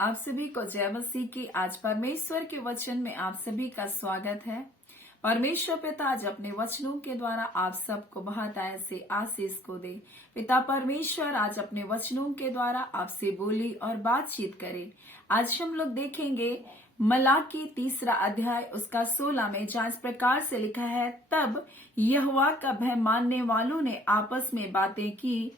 आप सभी को जय मसीह की। आज परमेश्वर के वचन में आप सभी का स्वागत है। परमेश्वर पिता आज अपने वचनों के द्वारा आप सबको बहुत ऐसे आशीष को दे। पिता परमेश्वर आज अपने वचनों के द्वारा आपसे बोली और बातचीत करे। आज हम लोग देखेंगे मलाकी 3 अध्याय उसका 16 में, जहाँ इस प्रकार से लिखा है, तब यहोवा का भय मानने वालों ने आपस में बातें की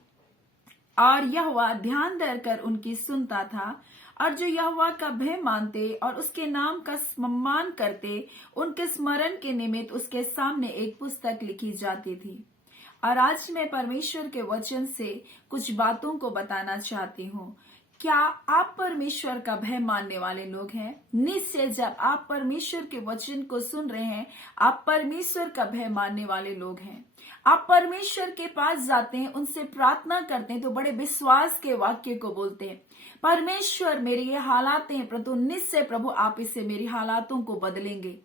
और यहोवा ध्यान धरकर उनकी सुनता था। और जो यहोवा का भय मानते और उसके नाम का सम्मान करते, उनके स्मरण के निमित्त उसके सामने एक पुस्तक लिखी जाती थी। और आज मैं परमेश्वर के वचन से कुछ बातों को बताना चाहती हूँ। क्या आप परमेश्वर का भय मानने वाले लोग हैं? निश्चय जब आप परमेश्वर के वचन को सुन रहे हैं, आप परमेश्वर का भय मानने वाले लोग हैं। आप परमेश्वर के पास जाते हैं, उनसे प्रार्थना करते हैं तो बड़े विश्वास के वाक्य को बोलते हैं, परमेश्वर मेरे ये हालात हैं, परंतु निश्चय प्रभु आप इससे मेरी हालातों को बदलेंगे।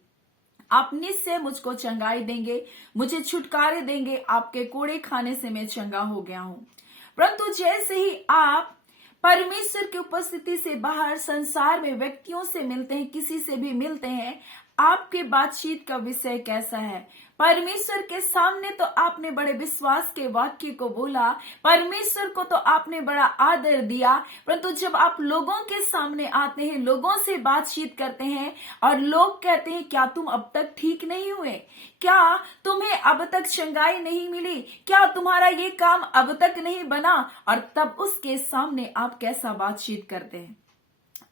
आप निश्चय मुझको चंगाई देंगे, मुझे छुटकारे देंगे। आपके कोड़े खाने से मैं चंगा हो गया हूं। परंतु जैसे ही आप परमेश्वर की उपस्थिति से बाहर संसार में व्यक्तियों से मिलते हैं, किसी से भी मिलते हैं, आपके बातचीत का विषय कैसा है? परमेश्वर के सामने तो आपने बड़े विश्वास के वाक्य को बोला, परमेश्वर को तो आपने बड़ा आदर दिया, परंतु जब आप लोगों के सामने आते हैं, लोगों से बातचीत करते हैं और लोग कहते हैं, क्या तुम अब तक ठीक नहीं हुए? क्या तुम्हें अब तक चंगाई नहीं मिली? क्या तुम्हारा ये काम अब तक नहीं बना? और तब उसके सामने आप कैसा बातचीत करते हैं,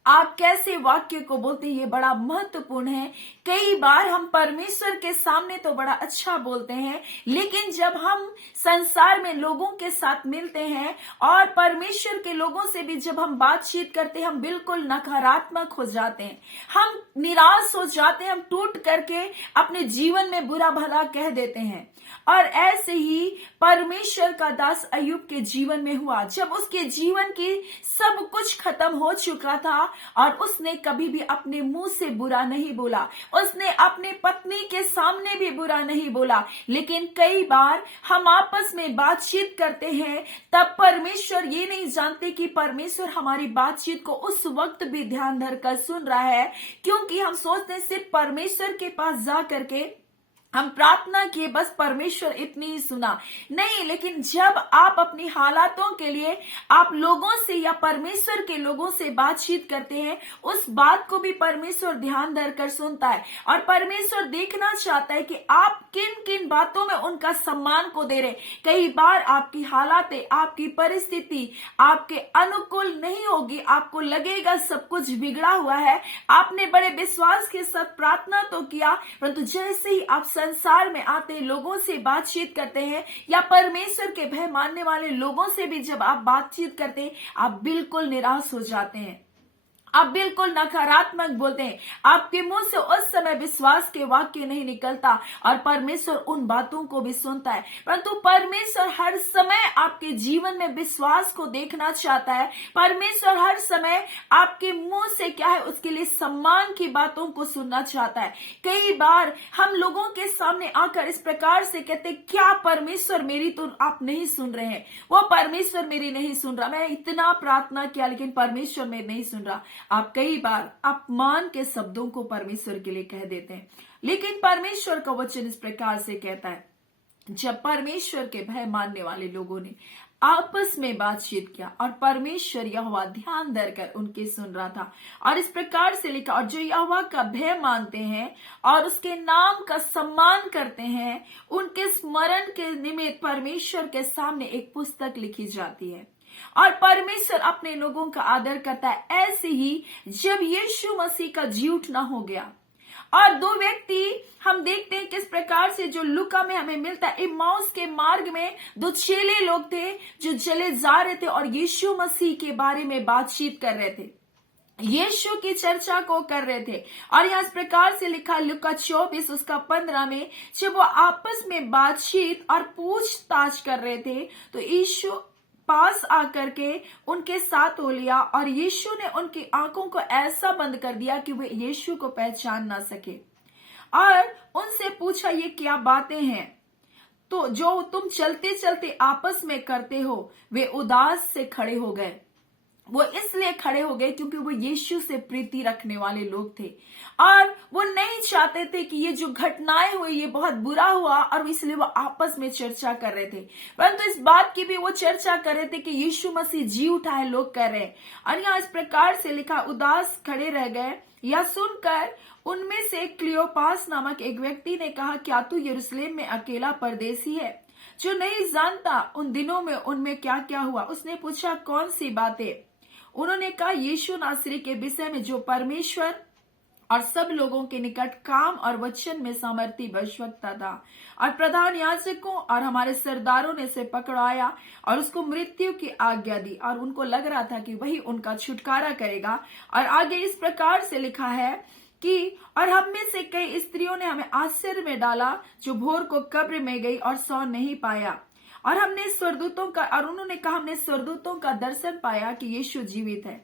आप कैसे वाक्य को बोलते हैं, ये बड़ा महत्वपूर्ण है। कई बार हम परमेश्वर के सामने तो बड़ा अच्छा बोलते हैं, लेकिन जब हम संसार में लोगों के साथ मिलते हैं और परमेश्वर के लोगों से भी जब हम बातचीत करते हैं, हम बिल्कुल नकारात्मक हो जाते हैं, हम निराश हो जाते हैं, हम टूट करके अपने जीवन में बुरा भला कह देते हैं। और ऐसे ही परमेश्वर का दास अय्यूब के जीवन में हुआ, जब उसके जीवन की सब कुछ खत्म हो चुका था और उसने कभी भी अपने मुंह से बुरा नहीं बोला, उसने अपने पत्नी के सामने भी बुरा नहीं बोला। लेकिन कई बार हम आपस में बातचीत करते हैं, तब परमेश्वर ये नहीं जानते कि परमेश्वर हमारी बातचीत को उस वक्त भी ध्यान धरकर सुन रहा है, क्योंकि हम सोचते हैं सिर्फ परमेश्वर के पास जा करके हम प्रार्थना किए, बस परमेश्वर इतनी ही सुना। नहीं, लेकिन जब आप अपनी हालातों के लिए आप लोगों से या परमेश्वर के लोगों से बातचीत करते हैं, उस बात को भी परमेश्वर ध्यान धरकर सुनता है। और परमेश्वर देखना चाहता है कि आप किन किन बातों में उनका सम्मान को दे रहे। कई बार आपकी हालातें, आपकी परिस्थिति आपके अनुकूल नहीं होगी, आपको लगेगा सब कुछ बिगड़ा हुआ है, आपने बड़े विश्वास के साथ प्रार्थना तो किया, परंतु जैसे ही आप संसार में आते, लोगों से बातचीत करते हैं या परमेश्वर के भय मानने वाले लोगों से भी जब आप बातचीत करते हैं, आप बिल्कुल निराश हो जाते हैं, आप बिल्कुल नकारात्मक बोलते हैं, आपके मुंह से उस समय विश्वास के वाक्य नहीं निकलता और परमेश्वर उन बातों को भी सुनता है। परंतु परमेश्वर हर समय आपके जीवन में विश्वास को देखना चाहता है। परमेश्वर हर समय आपके मुंह से क्या है, उसके लिए सम्मान की बातों को सुनना चाहता है। कई बार हम लोगों के सामने आकर इस प्रकार से कहते, क्या परमेश्वर मेरी तो आप नहीं सुन रहे हैं, वो परमेश्वर मेरी नहीं सुन रहा, मैंने इतना प्रार्थना किया लेकिन परमेश्वर मेरी नहीं सुन रहा। आप कई बार अपमान के शब्दों को परमेश्वर के लिए कह देते हैं, लेकिन परमेश्वर का वचन इस प्रकार से कहता है, जब परमेश्वर के भय मानने वाले लोगों ने आपस में बातचीत किया और परमेश्वर यहोवा ध्यान धरकर उनके सुन रहा था। और इस प्रकार से लिखा, और जो यहोवा का भय मानते हैं और उसके नाम का सम्मान करते हैं, उनके स्मरण के निमित्त परमेश्वर के सामने एक पुस्तक लिखी जाती है और परमेश्वर अपने लोगों का आदर करता है। ऐसे ही जब यीशु मसीह का जी उठना हो गया और दो व्यक्ति हम देखते हैं किस प्रकार से, जो लुका में हमें मिलता है, इम्माउस के मार्ग में दो चेले लोग थे जो चले जा रहे थे और यीशु मसीह के बारे में बातचीत कर रहे थे, यीशु की चर्चा को कर रहे थे। और यहाँ इस प्रकार से लिखा लुका 24 उसका 15 में, जब वो आपस में बातचीत और पूछताछ कर रहे थे तो यीशु पास आकर के उनके साथ हो लिया और यीशु ने उनकी आंखों को ऐसा बंद कर दिया कि वे यीशु को पहचान ना सके और उनसे पूछा, ये क्या बातें हैं तो जो तुम चलते चलते आपस में करते हो? वे उदास से खड़े हो गए। वो इसलिए खड़े हो गए क्योंकि वो यीशु से प्रीति रखने वाले लोग थे और वो नहीं चाहते थे कि ये जो घटनाएं हुई ये बहुत बुरा हुआ, और इसलिए वो आपस में चर्चा कर रहे थे। परंतु इस बात की भी वो चर्चा कर रहे थे कि यीशु मसीह जी उठा है, लोग कर रहे हैं। और यहाँ इस प्रकार से लिखा, उदास खड़े रह गए। यह सुनकर उनमें से क्लियोपास नामक एक व्यक्ति ने कहा, क्या तू यरूशलेम में अकेला परदेसी है, जो नहीं जानता उन दिनों में उनमें क्या क्या हुआ? उसने पूछा, कौन सी बातें? उन्होंने कहा, यीशु नासरी के विषय में, जो परमेश्वर और सब लोगों के निकट काम और वचन में सामर्थी भविष्यवक्ता था, और प्रधान याजकों और हमारे सरदारों ने से पकड़ाया और उसको मृत्यु की आज्ञा दी, और उनको लग रहा था कि वही उनका छुटकारा करेगा। और आगे इस प्रकार से लिखा है कि और हम में से कई स्त्रियों ने हमें आश्चर्य में डाला, जो भोर को कब्र में गई और सौ नहीं पाया। और हमने स्वर्गदूतों का, और उन्होंने कहा, हमने स्वर्गदूतों का दर्शन पाया कि यीशु जीवित है।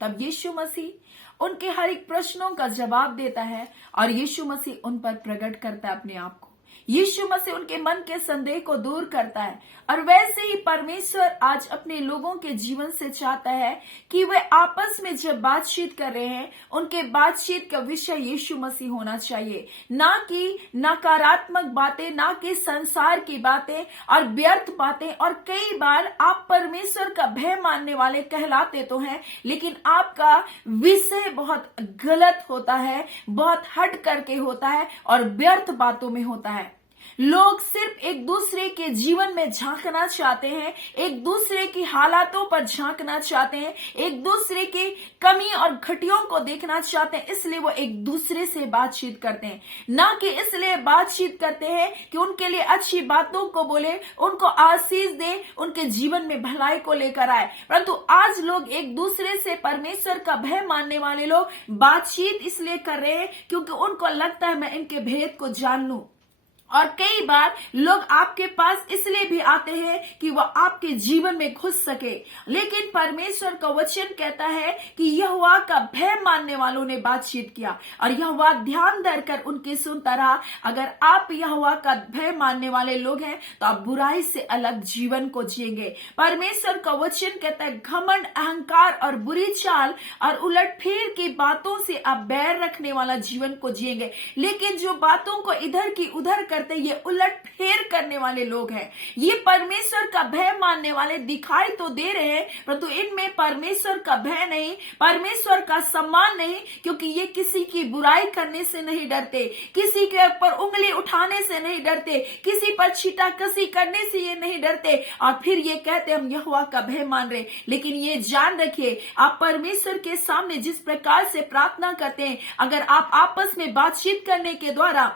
तब यीशु मसीह उनके हर एक प्रश्नों का जवाब देता है और यीशु मसीह उन पर प्रकट करता है अपने आप को। यीशु मसीह उनके मन के संदेह को दूर करता है। और वैसे ही परमेश्वर आज अपने लोगों के जीवन से चाहता है कि वे आपस में जब बातचीत कर रहे हैं, उनके बातचीत का विषय यीशु मसीह होना चाहिए, ना कि नकारात्मक बातें, ना कि संसार की बातें और व्यर्थ बातें। और कई बार आप परमेश्वर का भय मानने वाले कहलाते तो हैं, लेकिन आपका विषय बहुत गलत होता है, बहुत हट करके होता है और व्यर्थ बातों में होता है। लोग सिर्फ एक दूसरे के जीवन में झांकना चाहते हैं, एक दूसरे की हालातों पर झांकना चाहते हैं, एक दूसरे की कमी और घटियों को देखना चाहते हैं, इसलिए वो एक दूसरे से बातचीत करते हैं, ना कि इसलिए बातचीत करते हैं कि उनके लिए अच्छी बातों को बोले, उनको आशीष दे, उनके जीवन में भलाई को लेकर आए। परंतु आज लोग एक दूसरे से, परमेश्वर का भय मानने वाले लोग बातचीत इसलिए कर रहे हैं क्योंकि उनको लगता है मैं इनके भेद को जान लूं। और कई बार लोग आपके पास इसलिए भी आते हैं कि वह आपके जीवन में घुस सके, लेकिन परमेश्वर का वचन कहता है कि यहोवा का भय मानने वालों ने बातचीत किया और यहोवा ध्यान धरकर उनकी सुनता रहा। अगर आप यहोवा का भय मानने वाले लोग हैं तो आप बुराई से अलग जीवन को जिएंगे। परमेश्वर का वचन कहता है, घमंड, अहंकार और बुरी चाल और उलटफेर की बातों से आप बैर रखने वाला जीवन को जिएंगे। लेकिन जो बातों को इधर की उधर ये उलट फेर करने वाले लोग हैं, ये परमेश्वर का भय मानने वाले दिखाई तो दे रहे हैं, परंतु इनमें परमेश्वर का भय नहीं, परमेश्वर का सम्मान नहीं, क्योंकि ये किसी की बुराई करने से नहीं डरते, किसी के ऊपर उंगली उठाने से नहीं डरते, किसी पर छींटाकशी करने से ये नहीं डरते। और फिर ये कहते हम यहोवा का भय मान रहे। लेकिन ये जान रखिए, आप परमेश्वर के सामने जिस प्रकार से प्रार्थना करते हैं, अगर आप आपस में बातचीत करने के द्वारा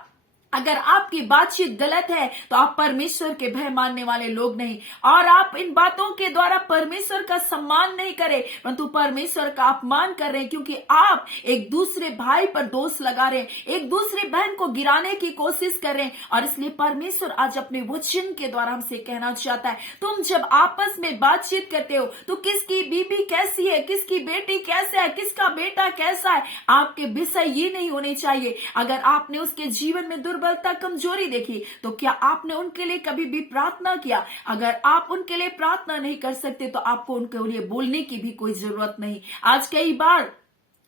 अगर आपकी बातचीत गलत है तो आप परमेश्वर के भय मानने वाले लोग नहीं, और आप इन बातों के द्वारा परमेश्वर का सम्मान नहीं करें, परंतु परमेश्वर का अपमान कर रहे हैं, क्योंकि आप एक दूसरे भाई पर दोष लगा रहे हैं, एक दूसरे बहन को गिराने की कोशिश कर रहे हैं। और इसलिए परमेश्वर आज अपने वचन के द्वारा हमसे कहना चाहता है, तुम जब आपस में बातचीत करते हो तो किसकी बीबी कैसी है, किसकी बेटी कैसा है, किसका बेटा कैसा है, आपके विषय ये नहीं होने चाहिए। अगर आपने उसके जीवन में दुर्बलता, कमजोरी देखी तो क्या आपने उनके लिए कभी भी प्रार्थना किया? अगर आप उनके लिए प्रार्थना नहीं कर सकते तो आपको उनके लिए बोलने की भी कोई जरूरत नहीं। आज कई बार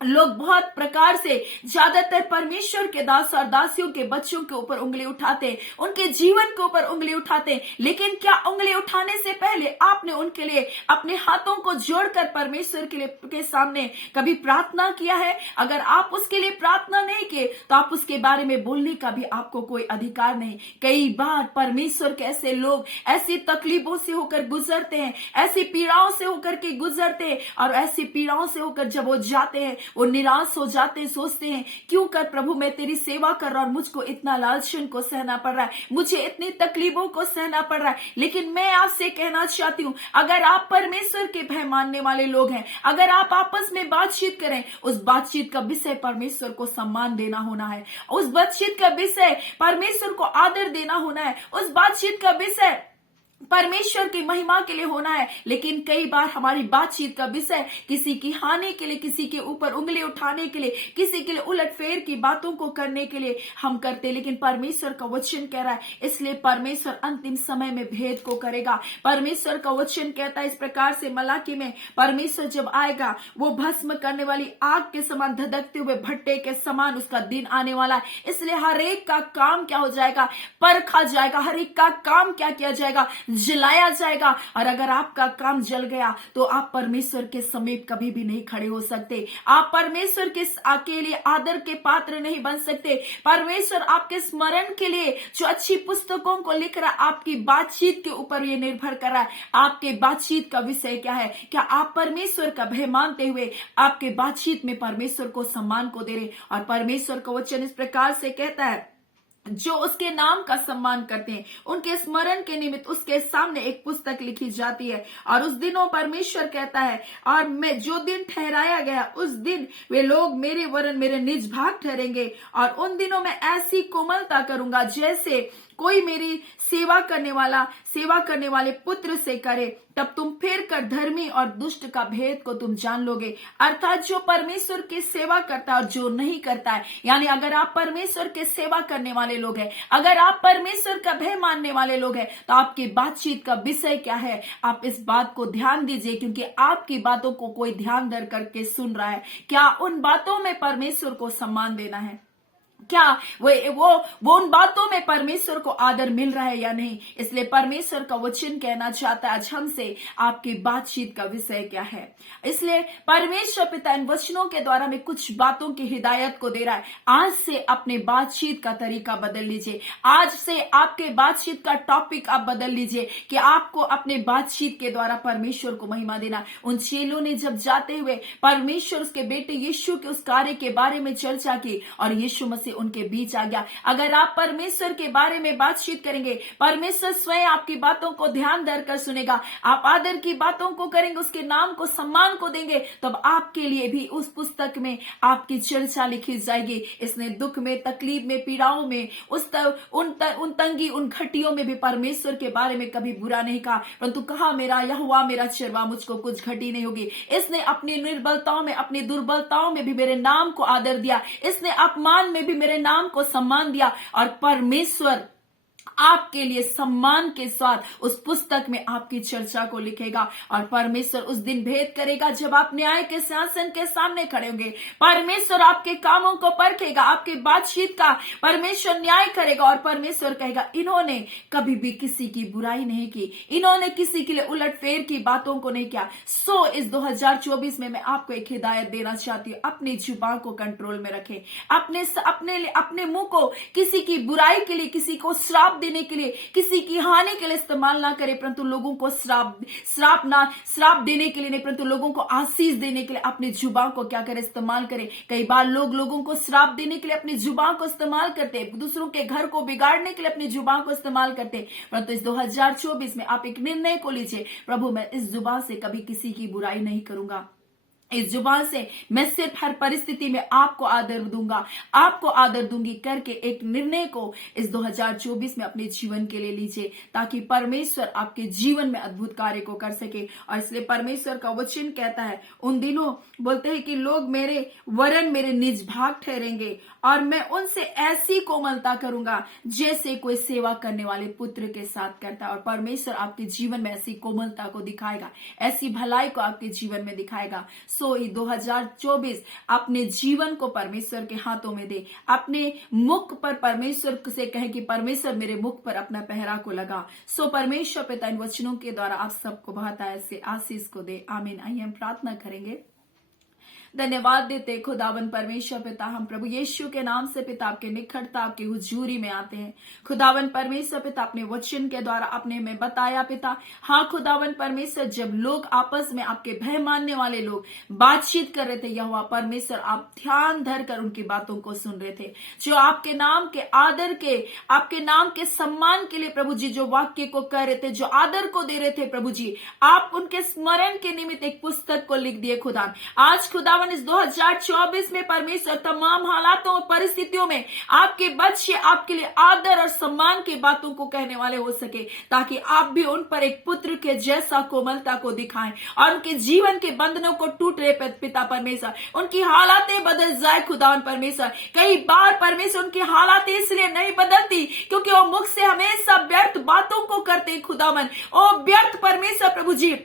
लोग बहुत प्रकार से, ज्यादातर परमेश्वर के दास और दासियों के बच्चों के ऊपर उंगली उठाते, उनके जीवन के ऊपर उंगली उठाते, लेकिन क्या उंगली उठाने से पहले आपने उनके लिए अपने हाथों को जोड़कर परमेश्वर के सामने कभी प्रार्थना किया है? अगर आप उसके लिए प्रार्थना नहीं किए तो आप उसके बारे में बोलने का भी आपको कोई अधिकार नहीं। कई बार परमेश्वर के ऐसे लोग ऐसी तकलीफों से होकर गुजरते हैं, ऐसी पीड़ाओं से होकर के गुजरते हैं, और ऐसी पीड़ाओं से होकर जब वो जाते हैं वो निराश हो जाते हैं, सोचते हैं क्यों कर प्रभु मैं तेरी सेवा कर रहा हूं और मुझको इतना लालचन को सहना पड़ रहा है, मुझे इतनी तकलीफों को सहना पड़ रहा है। लेकिन मैं आपसे कहना चाहती हूं, अगर आप परमेश्वर के भय मानने वाले लोग हैं, अगर आप आपस में बातचीत करें, उस बातचीत का विषय परमेश्वर को सम्मान देना होना है, उस बातचीत का विषय परमेश्वर को आदर देना होना है, उस बातचीत का विषय परमेश्वर की महिमा के लिए होना है। लेकिन कई बार हमारी बातचीत का विषय किसी की हानि के लिए, किसी के ऊपर उंगली उठाने के लिए, किसी के लिए उलटफेर की बातों को करने के लिए हम करते। लेकिन परमेश्वर का वचन कह रहा है, इसलिए परमेश्वर अंतिम समय में भेद को करेगा। परमेश्वर का वचन कहता है इस प्रकार से मलाकी में, परमेश्वर जब आएगा वो भस्म करने वाली आग के समान, धधकते हुए भट्टे के समान उसका दिन आने वाला है। इसलिए हर एक का काम क्या हो जाएगा, परखा जाएगा। हर एक का काम क्या किया जाएगा, जलाया जाएगा। और अगर आपका काम जल गया तो आप परमेश्वर के समीप कभी भी नहीं खड़े हो सकते। आप परमेश्वर के लिए आदर के पात्र नहीं बन सकते। परमेश्वर आपके स्मरण के लिए जो अच्छी पुस्तकों को लिख रहा है, आपकी बातचीत के ऊपर ये निर्भर कर रहा है। आपके बातचीत का विषय क्या है? क्या आप परमेश्वर का भय मानते हुए आपके बातचीत में परमेश्वर को सम्मान को दे रहे? और परमेश्वर का वचन इस प्रकार से कहता है, जो उसके नाम का सम्मान करते हैं उनके स्मरण के निमित्त उसके सामने एक पुस्तक लिखी जाती है। और उस दिनों परमेश्वर कहता है, और मैं जो दिन ठहराया गया उस दिन वे लोग मेरे वरन मेरे निज भाग ठहरेंगे। और उन दिनों में ऐसी कोमलता करूंगा जैसे कोई मेरी सेवा करने वाले पुत्र से करे। तब तुम फिर कर धर्मी और दुष्ट का भेद को तुम जान लोगे। अर्थात जो परमेश्वर की सेवा करता है और जो नहीं करता है, यानी अगर आप परमेश्वर के सेवा करने वाले लोग हैं, अगर आप परमेश्वर का भय मानने वाले लोग हैं, तो आपकी बातचीत का विषय क्या है? आप इस बात को ध्यान दीजिए, क्योंकि आपकी बातों को कोई ध्यान धर करके सुन रहा है। क्या उन बातों में परमेश्वर को सम्मान देना है? क्या वो उन बातों में परमेश्वर को आदर मिल रहा है या नहीं? इसलिए परमेश्वर का वचन कहना चाहता है आज हमसे, आपकी बातचीत का विषय क्या है। इसलिए परमेश्वर पिता इन वचनों के द्वारा में कुछ बातों की हिदायत को दे रहा है। आज से अपने बातचीत का तरीका बदल लीजिए। आज से आपके बातचीत का टॉपिक आप बदल लीजिए कि आपको अपने बातचीत के द्वारा परमेश्वर को महिमा देना। उन चेलों ने जब जाते हुए परमेश्वर उसके बेटे यीशु के उस कार्य के बारे में चर्चा की और यीशु मसीह उनके बीच आ गया। अगर आप परमेश्वर के बारे में बातचीत करेंगे, परमेश्वर स्वयं आपकी बातों को ध्यान धरकर सुनेगा। आप आदर की बातों को करेंगे, उसके नाम को सम्मान को देंगे, तब आपके लिए भी उस पुस्तक में आपकी चर्चा लिखी जाएगी। इसने दुख में, तकलीफ में, पीड़ाओं में, उन तंगी, उन घटियों में भी परमेश्वर के बारे में कभी बुरा नहीं कहा, परंतु कहा मेरा यहोवा मेरा चरवा, मुझको कुछ घटी नहीं होगी। इसने अपनी निर्बलताओं में, अपनी दुर्बलताओं में भी मेरे नाम को आदर दिया। इसने अपमान में भी मेरे नाम को सम्मान दिया। और परमेश्वर आपके लिए सम्मान के साथ उस पुस्तक में आपकी चर्चा को लिखेगा। और परमेश्वर उस दिन भेद करेगा जब आप न्याय के सिंहासन के सामने खड़े होंगे। परमेश्वर आपके कामों को परखेगा, आपकी बातचीत का परमेश्वर न्याय करेगा। और परमेश्वर कहेगा, इन्होंने कभी भी किसी की बुराई नहीं की, इन्होंने किसी के लिए उलटफेर की बातों को नहीं किया। सो इस 2024 में मैं आपको एक हिदायत देना चाहती हूँ, अपनी जुबान को कंट्रोल में रखें। अपने मुंह को किसी की बुराई के लिए, किसी को श्राप देने के लिए, किसी की हानि के लिए इस्तेमाल ना करें, परंतु लोगों को श्राप देने के लिए नहीं, परंतु लोगों को आशीष देने के लिए अपनी जुबान को क्या करें, इस्तेमाल करें। कई बार लोगों को श्राप देने के लिए अपनी जुबान को इस्तेमाल करते हैं, दूसरों के घर को बिगाड़ने के लिए अपनी जुबान को इस्तेमाल करते हैं। परंतु इस 2024 में आप एक निर्णय को लीजिए, प्रभु मैं इस जुबान से कभी किसी की बुराई नहीं करूंगा। इस जुबान से मैं सिर्फ हर परिस्थिति में आपको आदर दूंगा, आपको आदर दूंगी करके एक निर्णय को इस 2024 में अपने जीवन के लिए लीजिए, ताकि परमेश्वर आपके जीवन में अद्भुत कार्य को कर सके। और इसलिए परमेश्वर का वचन कहता है, उन दिनों बोलते हैं कि लोग मेरे वरन मेरे निज भाग ठहरेंगे और मैं उनसे ऐसी कोमलता करूंगा जैसे कोई सेवा करने वाले पुत्र के साथ करता है। और परमेश्वर आपके जीवन में ऐसी कोमलता को दिखाएगा, ऐसी भलाई को आपके जीवन में दिखाएगा। सो 2024 अपने जीवन को परमेश्वर के हाथों में दे, अपने मुख पर परमेश्वर से कहे कि परमेश्वर मेरे मुख पर अपना पहरा को लगा। सो परमेश्वर पिता इन वचनों के द्वारा आप सबको बहुत ऐसे आशीष को दे। आमीन। आइए हम प्रार्थना करेंगे। धन्यवाद देते खुदावन परमेश्वर पिता, हम प्रभु यीशु के नाम से पिता आपके निकटता, आपकी हुजूरी में आते हैं। खुदावन परमेश्वर पिता अपने वचन के द्वारा आपने में बताया पिता, हाँ खुदावन परमेश्वर, जब लोग आपस में आपके भय मानने वाले लोग बातचीत कर रहे थे, यहोवा परमेश्वर आप ध्यान धर कर उनकी बातों को सुन रहे थे, जो आपके नाम के आदर के, आपके नाम के सम्मान के लिए प्रभु जी जो वाक्य को कह रहे थे, जो आदर को दे रहे थे, प्रभु जी आप उनके स्मरण के निमित्त एक पुस्तक को लिख दिए खुदा। आज खुदावन खुदावन इस 2024 में परमेश्वर तमाम हालातों और परिस्थितियों में आपके बच्चे आपके लिए आदर और सम्मान की बातों को कहने वाले हो सके, ताकि आप भी उन पर एक पुत्र के जैसा कोमलता को दिखाएं और उनके जीवन के बंधनों को टूट रहे पिता परमेश्वर, उनकी हालातें बदल जाए खुदावन परमेश्वर। कई बार परमेश्वर उनकी हालातें इसलिए नहीं बदलती क्योंकि वो मुख से हमेशा व्यर्थ बातों को करते खुदावन, ओ व्यर्थ परमेश्वर प्रभु जी,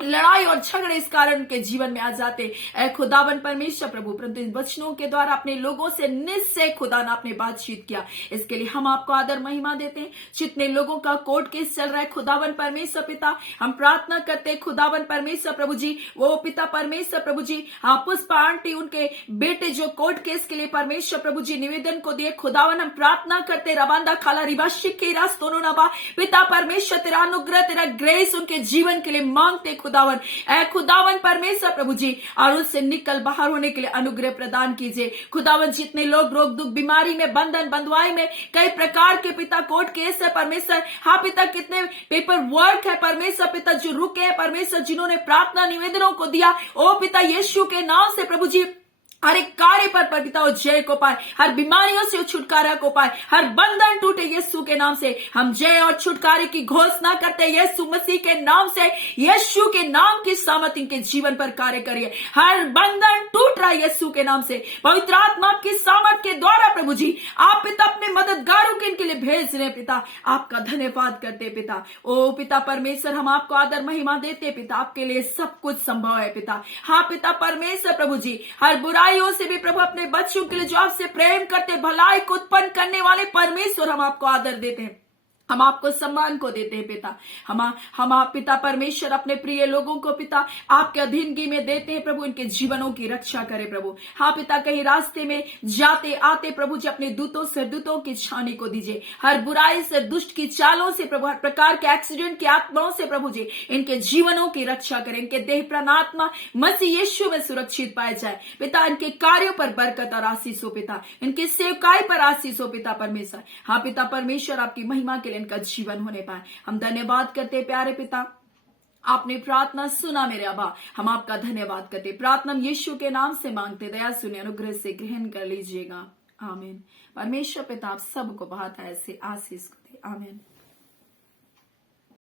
लड़ाई और झगड़े इस कारण के जीवन में आ जाते। ऐ खुदावन परमेश्वर प्रभु, परंतु इन वचनों के द्वारा अपने लोगों से निश्चय खुदा ने आपने बातचीत किया, इसके लिए हम आपको आदर महिमा देते हैं। जितने लोगों का कोर्ट केस चल रहा है खुदावन परमेश्वर पिता, हम प्रार्थना करते हैं खुदावन परमेश्वर प्रभु जी, वो पिता परमेश्वर प्रभु जी, हाँ पुष्पा आंटी उनके बेटे जो कोर्ट केस के लिए परमेश्वर प्रभु जी निवेदन को दिए खुदावन, हम प्रार्थना करते रवांदा खाला रिबा शिक्के रास दोनों नबा पिता परमेश्वर, तेरा अनुग्रह तेरा ग्रेस उनके जीवन के लिए मांगते खुदावन। ऐ खुदावन परमेश्वर प्रभु जी, और उससे निकल बाहर होने के लिए अनुग्रह प्रदान कीजिए खुदावन। जितने लोग रोग दुख बीमारी में बंधन बंधुआई में कई प्रकार के पिता कोर्ट केस है परमेश्वर, हाँ पिता कितने पेपर वर्क है परमेश्वर पिता जो रुके हैं परमेश्वर, जिन्होंने प्रार्थना निवेदनों को दिया, ओ पिता यीशु के नाम से प्रभु जी हर एक कार्य पर पिता वो जय को पाए, हर बीमारियों से छुटकारा को पाए, हर बंधन टूटे यीशु के नाम से। हम जय और छुटकारे की घोषणा करते यीशु मसीह के नाम से, यीशु के नाम की सामर्थ इनके जीवन पर कार्य करिए। हर बंधन टूट रहा है यीशु के नाम से, पवित्र आत्मा की सामर्थ के द्वारा प्रभु जी आप पिता अपने मददगारों के इनके लिए भेज रहे पिता, आपका धन्यवाद करते पिता। ओ पिता परमेश्वर, हम आपको आदर महिमा देते पिता, आपके लिए सब कुछ संभव है पिता। हाँ पिता परमेश्वर प्रभु जी, हर बुराइयों से भी प्रभु अपने बच्चों के लिए जो आपसे प्रेम करते भलाई को उत्पन्न करने वाले परमेश्वर, हम आपको आदर देते हैं, हम आपको सम्मान को देते हैं पिता। हम आप पिता परमेश्वर अपने प्रिय लोगों को पिता आपके अधीनगी में देते हैं प्रभु, इनके जीवनों की रक्षा करें प्रभु। हाँ पिता कहीं रास्ते में जाते आते प्रभु जी अपने दूतों की छानी को दीजिए, हर बुराई से दुष्ट की चालों से प्रभु, हर प्रकार के एक्सीडेंट की आत्माओं से प्रभु जी इनके जीवनों की रक्षा करें, इनके देह प्राण आत्मा मसीह यीशु में सुरक्षित पाए जाए पिता। इनके कार्यों पर बरकत और आशीष हो पिता, इनके सेवकाई पर आशीष हो पिता परमेश्वर। हाँ पिता परमेश्वर, आपकी महिमा के लिए इनका जीवन होने पाए, हम धन्यवाद करते प्यारे पिता। आपने प्रार्थना सुना मेरे अबा, हम आपका धन्यवाद करते। प्रार्थना यीशु के नाम से मांगते, दया सुने अनुग्रह से ग्रहण कर लीजिएगा, आमीन। परमेश्वर पिता आप सबको बहुत ऐसे आशीष को दे, आमीन।